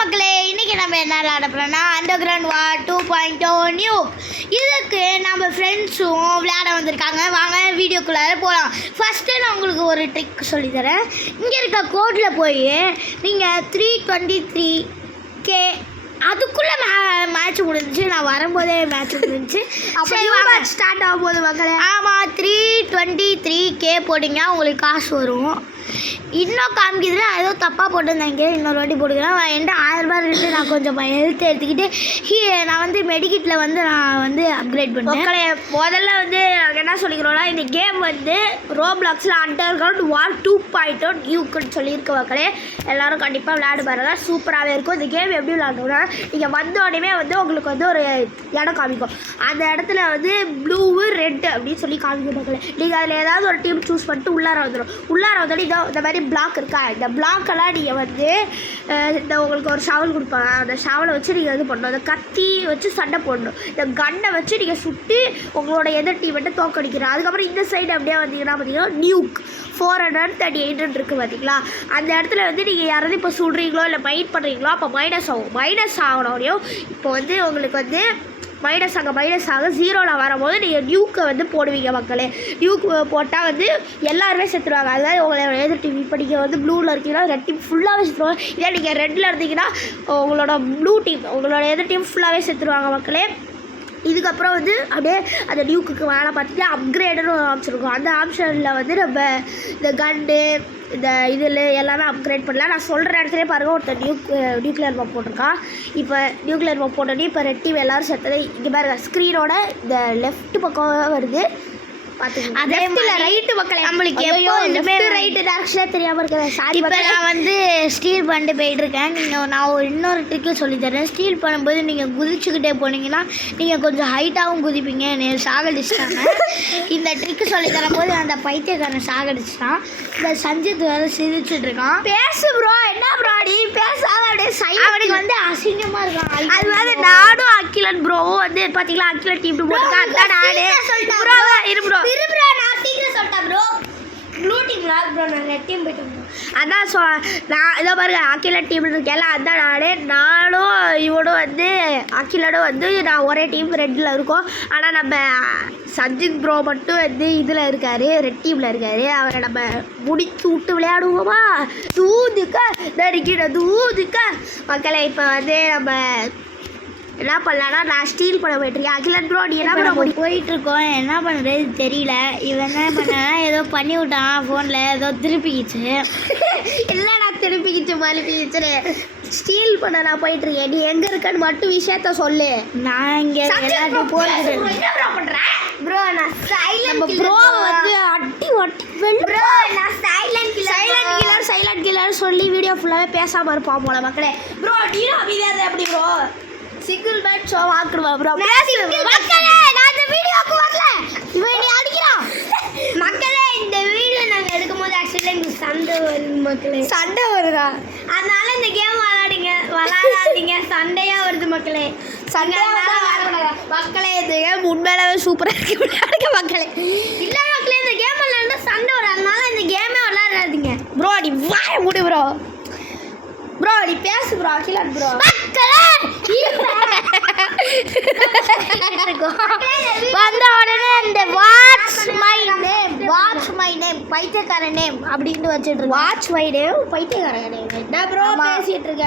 மக்களே, இன்னைக்கு நம்ம என்ன விளையாட போறோம்னா அண்டர் கிரவுண்ட் வார் 2.0 நியூ. இதுக்கு நம்ம ஃப்ரெண்ட்ஸும் விளையாட வந்திருக்காங்க. வாங்க வீடியோக்குள்ளார போகலாம். ஃபஸ்ட்டு நான் உங்களுக்கு ஒரு ட்ரிக் சொல்லித்தரேன். இங்கே இருக்க கோடில் போய் நீங்கள் 323K அதுக்குள்ளே மேட்ச் முடிஞ்சிச்சு. நான் வரும்போதே மேட்ச் முடிஞ்சிச்சு. சரி மேட்ச் ஸ்டார்ட் ஆகும் போது மக்களே. ஆமாம், 323K போட்டிங்க உங்களுக்கு காசு வரும். இன்னும் காமிக்குதுன்னா ஏதோ தப்பாக போட்டிருந்தாங்க. இன்னொரு வாட்டி போட்டுக்கிறேன். என்கிட்ட 1000 ரூபாய் இருந்து நான் கொஞ்சம் ஹெல்த் எடுத்துக்கிட்டு நான் வந்து மெடிக்கிட்டில் வந்து நான் வந்து அப்கிரேட் பண்ணேன். முதல்ல வந்து நாங்கள் என்ன சொல்லிக்கிறோம்னா, இந்த கேம் வந்து ரோப்ளாக்ஸில் அண்டர் கிரவுண்ட் வார் 2.0 நியூக்குன்னு சொல்லியிருக்க மக்களே. எல்லோரும் கண்டிப்பாக விளையாடு பாருங்கள். சூப்பராகவே இருக்கும். இந்த கேம் எப்படி விளையாடணும்னா, நீங்கள் வந்த உடனே வந்து உங்களுக்கு வந்து ஒரு இடம் காமிக்கும். அந்த இடத்துல வந்து ப்ளூவு ரெட்டு அப்படின்னு சொல்லி காமிக்கும் மக்களே. நீங்கள் அதில் ஏதாவது ஒரு டீம் சூஸ் பண்ணிட்டு உள்ளார வந்துடும். உள்ளார வந்தோடனே இந்த மாதிரி பிளாக் இருக்கா, இந்த பிளாக்கெல்லாம் நீங்கள் வந்து இந்த உங்களுக்கு ஒரு ஷவல் கொடுப்பாங்க. அந்த ஷவலை வச்சு நீங்கள் இது பண்ணணும். அந்த கத்தி வச்சு சண்டை போடணும். இந்த கன்னை வச்சு நீங்கள் சுட்டு உங்களோட எதிர் டீம் மட்டும் தோக்கடிக்கிறோம். அதுக்கப்புறம் இந்த சைடு அப்படியே வந்தீங்கன்னா பார்த்தீங்கன்னா நியூக் 438 இருக்குது பார்த்தீங்களா. அந்த இடத்துல வந்து நீங்கள் யாராவது இப்போ சுடுறீங்களோ இல்லை மைட் பண்ணுறீங்களோ அப்போ மைனஸ் ஆகும். மைனஸ் ஆகணும். இப்போ வந்து உங்களுக்கு வந்து மைனஸ் ஆக 0ல் வரும்போது நீங்கள் நியூக்கை வந்து போடுவீங்க மக்களே. நியூக் போட்டால் வந்து எல்லாருமே செத்துருவாங்க. அதாவது உங்களோட எதிர் டீம் இப்போ நீங்கள் வந்து ப்ளூவில் இருக்கீங்கன்னா ரெட் டீம் ஃபுல்லாகவே செத்துருவாங்க. இதே நீங்கள் ரெட்டில் இருந்தீங்கன்னா உங்களோட ப்ளூ டீம் உங்களோட எதிர் டீம் ஃபுல்லாகவே செத்துருவாங்க மக்களே. இதுக்கப்புறம் வந்து அப்படியே அந்த நியூக்கு வேலை பார்த்துட்டு அப்கிரேடுன்னு ஒரு ஆப்ஷன் இருக்கும். அந்த ஆப்ஷனில் வந்து நம்ம இந்த கன்னு இந்த இதில் எல்லாமே அப்கிரேட் பண்ணலாம். நான் சொல்கிற இடத்துலேயே பாருங்கள், ஒருத்தர் நியூக்ளியர் பாம் போட்டிருக்கான். இப்போ நியூக்ளியர் பாம் போட்டோன்னே இப்போ ரெட் டீம் எல்லோரும் செத்தது இங்கே பாருங்க. ஸ்க்ரீனோட இந்த லெஃப்ட் பக்கம் வருது பார்த்துக்கோங்க. அதே மாதிரி ரைட்டு மக்களை நம்மளுக்கு லெஃப்ட் ரைட்டு டேரக்ஷனே தெரியாமல் இருக்கிறேன். சாரி. இப்போ நான் வந்து ஸ்டீல் பண்ணிட்டு போயிட்டுருக்கேன். நான் இன்னொரு ட்ரிக்கு சொல்லித்தரேன். ஸ்டீல் பண்ணும்போது நீங்கள் குதிச்சுக்கிட்டே போனீங்கன்னா நீங்கள் கொஞ்சம் ஹைட்டாகவும் குதிப்பீங்க. சாகடிச்சிட்டாங்க. இந்த ட்ரிக்கு சொல்லித்தரும் போது அந்த பைத்தியக்காரன் சாகடிச்சிட்டான். இந்த சஞ்சித் வேறு சிரிச்சுட்டு இருக்கான். பேசு ப்ரோ, என்ன ப்ரோ நீ பேசாத அப்படியே அவனுக்கு வந்து அசிங்கமாக இருக்கான். அது மாதிரி நானும் அகிலன் ப்ரோவும் வந்து பார்த்தீங்களா அகிலன் டீம் போட்டுருக்கான். அதான் நானே ப்ரோ இரு ப்ரோ நான் சீக்கிரம் சொல்லிட்டேன் bro. Blue team lock bro, நான் ரெட் டீம் போயிட்டேன். அதான் நான் இதோ பாருங்க அகிலன் டீம் இருக்கேன். அதான் நானும் இவனும் வந்து அகிலனும் வந்து நான் ஒரே டீம் ரெட்டில் இருக்கோம். ஆனால் நம்ம சஞ்சித் ப்ரோ மட்டும் வந்து இதில் இருக்கார், ரெட் டீமில் இருக்கார். அவரை நம்ம முடிச்சு விட்டு விளையாடுவோமா? தூதுக்க நறுக்கிட தூதுக்க மக்களை. இப்போ வந்து நம்ம என்ன பண்ணலான்னா, நான் ஸ்டீல் பண்ண போயிட்டுருக்கேன். அகிலன் ப்ரோ நீ என்ன பண்ண போயிட்டுருக்கோம்? என்ன பண்ணுறது தெரியல. இவன் என்ன பண்ணா ஏதோ பண்ணி விட்டான் ஃபோனில், ஏதோ திருப்பிக்கிச்சு. இல்லை நான் திருப்பிக்கிச்சு மறுப்பிக்கிச்சு. ஸ்டீல் பண்ண நான் போயிட்டுருக்கேன். நீ எங்கே இருக்கன்னு மட்டும் விஷயத்த சொல்லு. நான் இங்கே எல்லாத்தையும் போகிறது ப்ரோ. நான் சைலண்ட் ப்ரோ வந்து அட்டி ஒட்டி ப்ரோ. நான் சைலண்ட் கில்லர் சொல்லி வீடியோ ஃபுல்லாகவே பேசாமல் இருப்பான் போல மக்களே. ப்ரோ நீனும் அமைதியாக எப்படி ப்ரோ? சிங்கிள் மேட்ச் ஷோ ஆக்குறவா ப்ரோ? மக்களே நான் இந்த வீடியோக்கு வரல. இவன் நீ அடிக்கிறான் மக்களே. இந்த வீடியோ நாங்கள் எடுக்கும்போது ஆக்சுவலாக எங்களுக்கு சண்டை வருது மக்களே. சண்டை வருதா? அதனால இந்த கேம் விளாடாதீங்க. சண்டையாக வருது மக்களே. மக்களே இந்த கேம் உண்மையிலவே சூப்பராக இருக்கு. விளையாடுங்க மக்களே. இல்லை மக்களே இந்த கேம் விளையாண்டா சண்டை வரும். அதனால இந்த கேமே விளையாடாதீங்க ப்ரோ. நீ வாய மூடு ப்ரோ. ப்ரோ நீ பேசு ப்ரோ. அகிலன் ப்ரோ மக்களே வந்த உடனே இந்த வாட்ச் மை நேம் பைத்தியக்கார நேம் அப்படின்னு வச்சுட்டு வாட்ச் மை நேம் பைத்தியக்கார நேம். என்ன ப்ரோ பேசிட்டு இருக்க?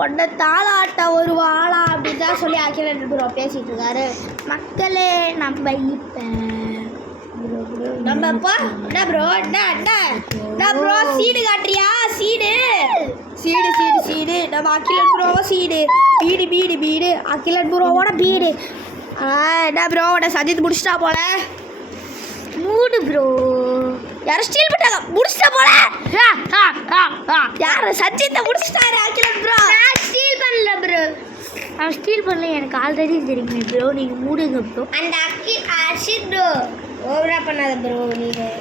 உன்னை தாளாட்ட ஒரு வாழா அப்படின்னு தான் சொல்லி அகிலன் ப்ரோ பேசிட்டு இருக்காரு மக்களே. நம்ம இப்போ நம்மப்பா என்ன ப்ரோ என்ன ப்ரோ சீடு காட்டுறியா? சீடு நம்ம அகிலன் ப்ரோவா சீடு பீடு அகிலன் ப்ரோவோட பீடு. என்ன ப்ரோ உன்னை சஜித் முடிச்சிட்டா போல. Mood bro. யாரும் ஸ்டீல் பண்ணிட்டாங்க முடிச்சிட்டா போல. யார் சஜித்தை முடிச்சிட்டாரு அகிலன் ப்ரோ? நான் ஸ்டீல் பண்ணல ப்ரோ. நான் ஸ்டீல் பண்ணல, எனக்கு ஆல்ரெடி தெரியுமே ப்ரோ. நீங்கள் மூடுங்க ப்ரோ. அந்த அர்ஷித் ப்ரோ ஓவரா பண்ணாத ப்ரோ. நீங்கள்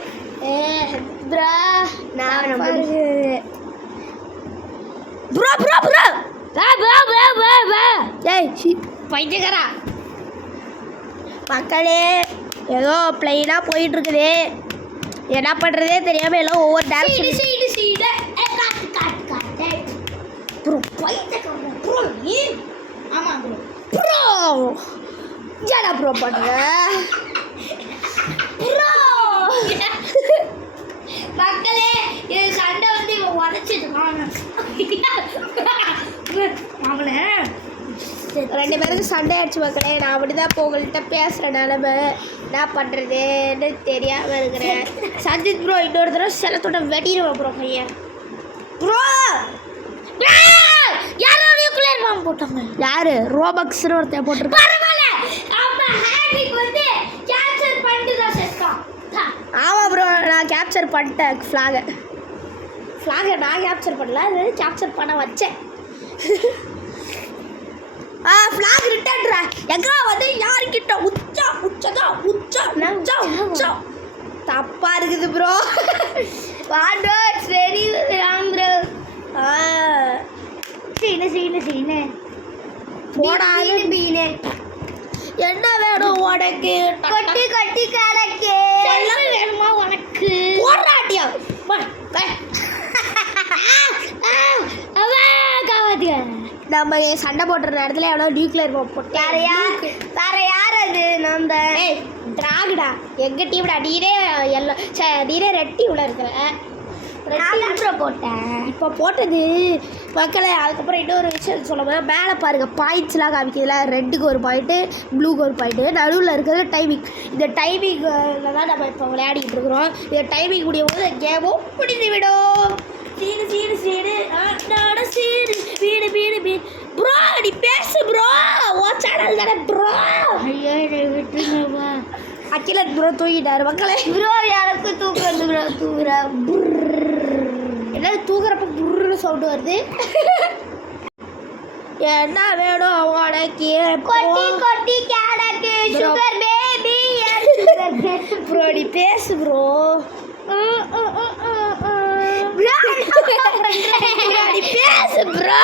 ப்ரோ நான் பைத்தியக்காரா மக்களே. ஏதோ பிளைனாக போயிட்டுருக்குது. என்ன பண்ணுறதே தெரியாமல் எல்லாம் ஒவ்வொரு டேரக்ஷன் ப்ரோ நீ ஆமாம் ப்ரோ ஏடா ப்ரோ பண்ணுற ப்ரோ மக்களே இது சண்டை வந்து இவன் உடச்சிட்டு அவங்கள 2 பேருக்கு சண்டை ஆயிடுச்சு மக்களே. நான் அப்படிதான் உங்கள்கிட்ட பேசுகிற நிலமை என்ன பண்ணுறதுன்னு தெரியாமல் இருக்கிறேன். சஞ்சித் ப்ரோ இன்னொரு தடவை செலத்தோட வெட்டிடுவேன் ப்ரோ பையன் ப்ரோ. யாரோ நியூக்ளியர் பாம்பு போட்டாங்க. யாரு ரோபக்ஸ்னு ஒருத்தன் போட்டிருக்கான். ஆமாம் ப்ரோ நான் கேப்சர் பண்ணிட்டேன் ஃப்ளாகை நான் கேப்சர் பண்ணல, அது கேப்சர் பண்ண வச்சேன். ஃப்ளாக் ரிட்டர்ன்ரா எங்கே வந்து யாருக்கிட்ட உச்சா தப்பாக இருக்குது ப்ரோ. வாண்டோ சரி ராங் ப்ரோ. சீனு போடாது பீனு என்ன வேணும் உனக்கு கட்டி கிடக்கு எல்லாம் வேணுமா உனக்கு போராட்டியா நம்ம சண்டை போட்டுற இடத்துல எவ்வளோ நியூக்ளியர் பாம்பு போட்டு வேற யார் அது நம்ம டிராகுடா எங்கள் டீம்டா நீரே நீரே ரெட் டீமில் இருக்கிறேன் போட்டேன் இப்போ போட்டது மக்களை. அதுக்கப்புறம் இன்னொரு விஷயம் சொல்லும்போது மேலே பாருங்கள் பாயிண்ட்ஸ்லாம் காமிக்கிறதுல ரெட்டுக்கு ஒரு பாயிண்ட்டு ப்ளூக்கு ஒரு பாயிண்ட்டு நடுவில் இருக்கிறது டைமிங். இந்த டைமிங்கில் தான் நம்ம இப்போ விளையாடிக்கிட்டு இருக்கிறோம். இந்த டைமிங் முடியும் போது கேமும் முடிந்து விடும். சீடு வீடு ப்ரோ நீ பேசு ப்ரோ ஓ சேனல் தானே ப்ரோ. அகிலன் ப்ரோ தூங்கிட்டாரு மக்களே. ப்ரோ எனக்கு தூக்குறது ப்ரோ தூங்குறா என்ன தூங்குறப்ப புர்ரு சவுண்டு வருது. என்ன வேணும் உனக்கு கொட்டி கேடக்கு சுகர் பேபி ப்ரோ நீ பேசு ப்ரோ. நீ பேசு ப்ரோ.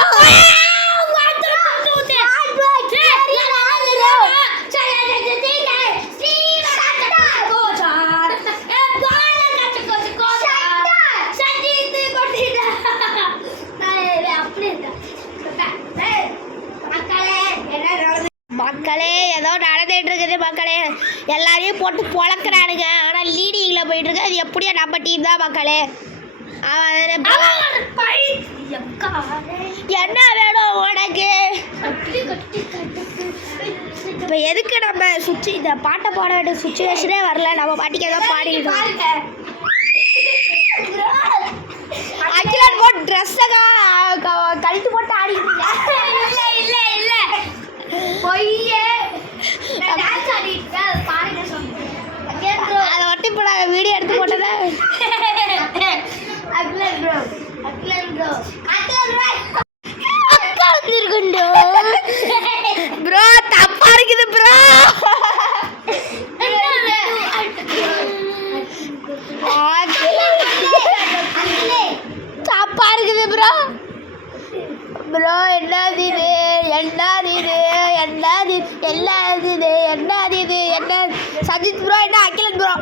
மக்களே ஏதோ நடந்துட்டு இருக்குது மக்களே. எல்லாரையும் போட்டு பொழக்கிறானுங்க. ஆனால் லீடிங்கில் போயிட்டு இருக்கு. அது எப்படியா நம்ம டீம் தான் மக்களே. என்ன வேணும் உனக்கு இப்போ எதுக்கு நம்ம இந்த பாட்டை பாட வேண்டிய சுச்சுவேஷனே வரல. நம்ம பாட்டிக்கு ஏதோ பாடிக்கிட்டு அகிலன் போட்டு ட்ரெஸ்ஸை கழித்து போட்டு ஆடிக்கிட்டு இல்லை பொய்யே அதை ஒட்டி இப்போ நாங்கள் வீடியோ எடுத்து போட்டதா. அக்கா வந்துருக்குண்டோ ப்ரோ தப்பா இருக்குது ப்ரோ. தப்பா இருக்குது ப்ரோ. ப்ரோ என்னது என்ன சஜித் ப்ரோ என்ன அகிலன் ப்ரோ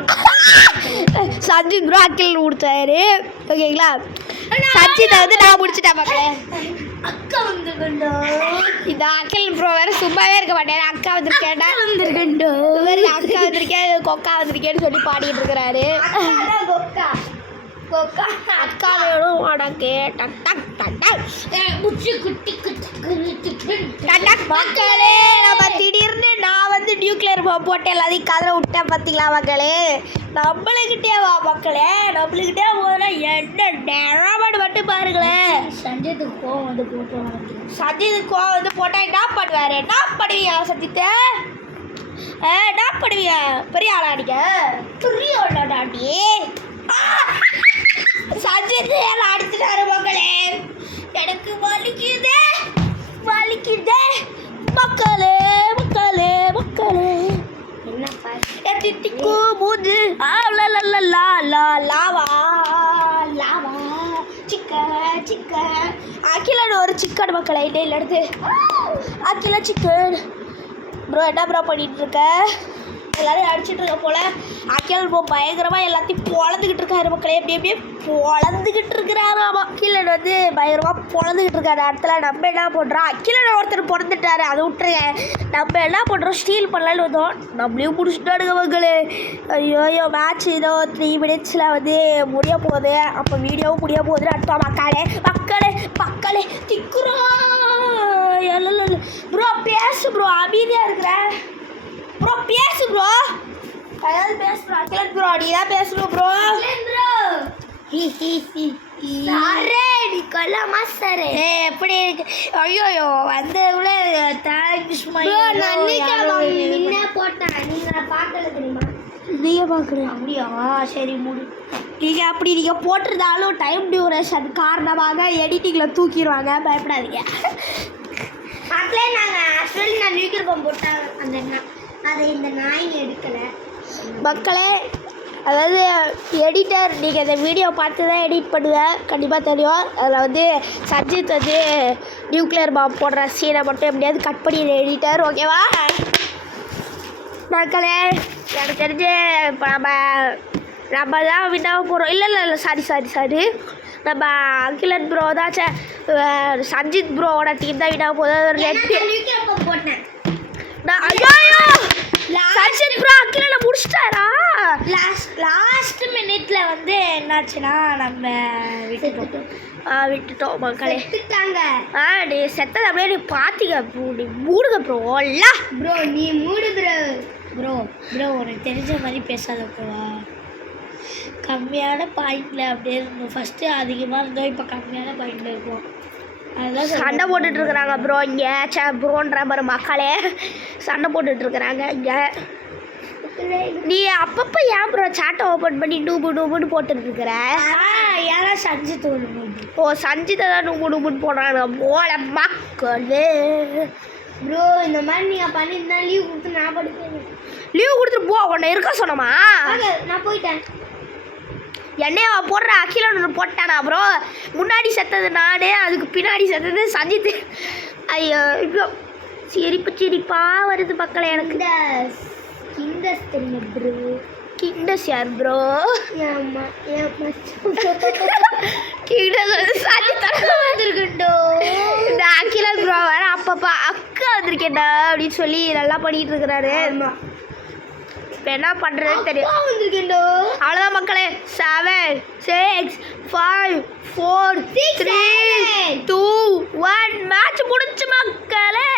சஜித் ப்ரோ அகிலன் கொடுத்தாரு ஓகேங்களா. சஜித்தை வந்து நான் முடிச்சுட்டேன் மக்களே. அக்கா வந்துருக்கண்டோ இந்த அகிலன் ப்ரோ வேறு சும்மாவே இருக்க மாட்டேன். அக்கா வந்திருக்கேன்டா வந்துருக்கண்டோ அக்கா வந்திருக்கேன் கொக்கா வந்திருக்கேன்னு சொல்லி பாடிட்டு இருக்கிறாரு. அக்கா வேணும் உனக்கு மக்களே. நம்ம திடீர்னு நான் வந்து நியூக்ளியர் போட்டு எல்லாத்தையும் கதற விட்டேன் பார்த்தீங்களா மக்களே. நம்மளுக்கிட்டே வா மக்களே. நம்மளுக்கிட்டே போதுனா என்ன நேரமாடு மட்டும் பாருங்களேன். சஞ்சீத்துக்கு கோவம் வந்து போட்டால் என்ன பண்ணுவார்? என்ன பண்ணுவீங்க சத்தியத்தை? என்ன பண்ணுவீங்க? பெரிய ஆளாடிங்க பெரிய ஆளாடி சஜித்து எல்லாம் அடிச்சுட்டாரு மக்களே. எனக்கு வலிக்குதே மக்களே என்னப்பா திட்டிக்கு மூது லாவா சிக்கன் அகிலன் ஒரு சிக்கன் மக்களே. இல்லை எடுத்து அகில சிக்கன் ப்ரோ என்ன ப்ரோ பண்ணிட்டு இருக்க? எல்லாரையும் அடிச்சுட்டு இருக்க போல. அகிலன் பயங்கரமாக எல்லாத்தையும் பொழந்துக்கிட்டு இருக்காரு மக்களே. எப்படியே பொழந்துக்கிட்டு இருக்கிறாரு. ஆமாம் அகிலன் வந்து பயங்கரமாக பிறந்துக்கிட்டு இருக்காரு இடத்துல. நம்ம என்ன பண்ணுறோம், அகிலன் ஒருத்தர் பிறந்துட்டாரு, அதை விட்டுருங்க. நம்ம என்ன பண்ணுறோம், ஸ்டீல் பண்ணலான்னு வந்தோம், நம்மளையும் முடிச்சுட்டாடுங்க மக்களே. ஐயோ மேட்ச் ஏதோ 3 minutes வந்து முடிய போகுது. அப்போ வீடியோவும் முடிய போகுதுன்னு அர்த்தம். மக்களே திக்குறோம். ப்ரோ பேசு ப்ரோ, அமைதியாக இருக்கிற ப்ரோ, பேசு ப்ரோ, அதாவது பேசு ப்ரோ. அகிலன் ப்ரோ நீ தான் பேசணும் ப்ரோ. எப்படி இருக்கு? ஐயோ வந்து தேங்க்ஸ் போட்டேன். நீங்க பார்த்தது தெரியுமா? நீங்கள் பார்க்குறேன் அப்படியா? சரி மூடு. நீங்கள் அப்படி நீங்கள் போட்டிருந்தாலும் டைம் டியூரேஷன் காரணமாக எடிட்டிங்கில் தூக்கிடுவாங்க, பயப்படாதீங்க. மக்களே நான் நியூக்கிரபம் போட்டாங்க அதை இந்த நாய் எடுக்கலை. மக்களே அதாவது எடிட்டர், நீங்கள் இந்த வீடியோ பார்த்து தான் எடிட் பண்ணுவேன், கண்டிப்பாக தெரியும். அதில் வந்து சஜித் வந்து நியூக்ளியர் பாம் போடுற சீனை மட்டும் எப்படியாவது கட் பண்ணி எடிட்டர், ஓகேவா? மக்களே எனக்கு தெரிஞ்சு இப்போ நம்ம தான் வின்னாக போகிறோம். இல்லை சாரி நம்ம அகிலன் ப்ரோ தான் சஞ்சித் ப்ரோவோட டீம் தான் வின்னாக போகுது. போட்டேன் ஐயோ சஞ்சித் ப்ரோ அகிலனை முடிச்சிட்டாரா? லாஸ்ட் மினிட்ல வந்து என்னாச்சுன்னா நம்ம விட்டுட்டோம் மக்களே. விட்டுட்டாங்க. நீ செத்தது அப்படியே நீ பார்த்தீங்க ப்ரோ, நீ மூடுங்க ப்ரோ. இல்லை ப்ரோ நீ மூடு ப்ரோ உனக்கு தெரிஞ்ச மாதிரி பேசாத ப்ரோவா. கம்மியான பாயிண்டில் அப்படியே இருந்தோம். ஃபஸ்ட்டு அதிகமாக இருந்தோம், இப்போ கம்மியான பாயிண்டில் இருக்கும். அதுதான் சண்டை போட்டுட்ருக்குறாங்க ப்ரோ இங்கே. ப்ரோன்ற மாதிரி மக்களே சண்டை போட்டுட்ருக்குறாங்க இங்கே. நீ அப்பப்போ ஏன் ப்ரோ சாட்டை ஓப்பன் பண்ணி நூபுன்னு போட்டுட்ருக்குற? ஏன்னா சஞ்சித் சஞ்சித்தை தான் நூபுன்னு போடுறாங்க போல மக்களே. ப்ரோ இந்த மாதிரி நீங்கள் பண்ணியிருந்தா லீவ் கொடுத்து நான் படிப்பேன். லீவ் கொடுத்துட்டு போ, உன்னை இருக்க சொன்னமா? நான் போயிட்டேன். என்னைய போடுற அகிலன் போட்டானா ப்ரோ? முன்னாடி செத்தது நானே, அதுக்கு பின்னாடி செத்தது சஞ்சித். ஐயோ இப்போ சிரிப்பாக வருது மக்களே எனக்கு. கிண்டஸ் தெரியும் ப்ரோ. கிண்டஸ் யார் ப்ரோ? ஆமாம் கிண்டஸ் வந்து சஞ்சித் வந்துருக்கட்டோ. இந்த அகிலன் ப்ரோ வேற அப்பப்பா அக்கா வந்திருக்கேன்டா அப்படின்னு சொல்லி நல்லா பண்ணிட்டு இருக்கிறாரு. இப்போ என்ன பண்ணுறதுன்னு தெரியும். வந்திருக்கேன்டோ. அவ்வளோதான் மக்களே. 7 6 5 4 3 2 1 மேட்ச் முடிச்சு மக்களே.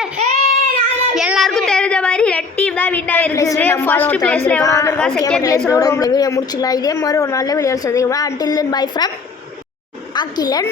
எல்லாருக்கும் தெரிஞ்ச மாதிரி ரெட் டீம் தான் வின் ஆகிருக்குது. ஃபர்ஸ்ட் பிளேஸில் எவ்வளோ வந்திருக்கா, செகண்ட் பிளேஸில் இந்த வீடியோ முடிச்சுக்கலாம். இதே மாதிரி ஒரு நல்ல வீடியோ சந்திக்கலாம். until then bye from Akilan.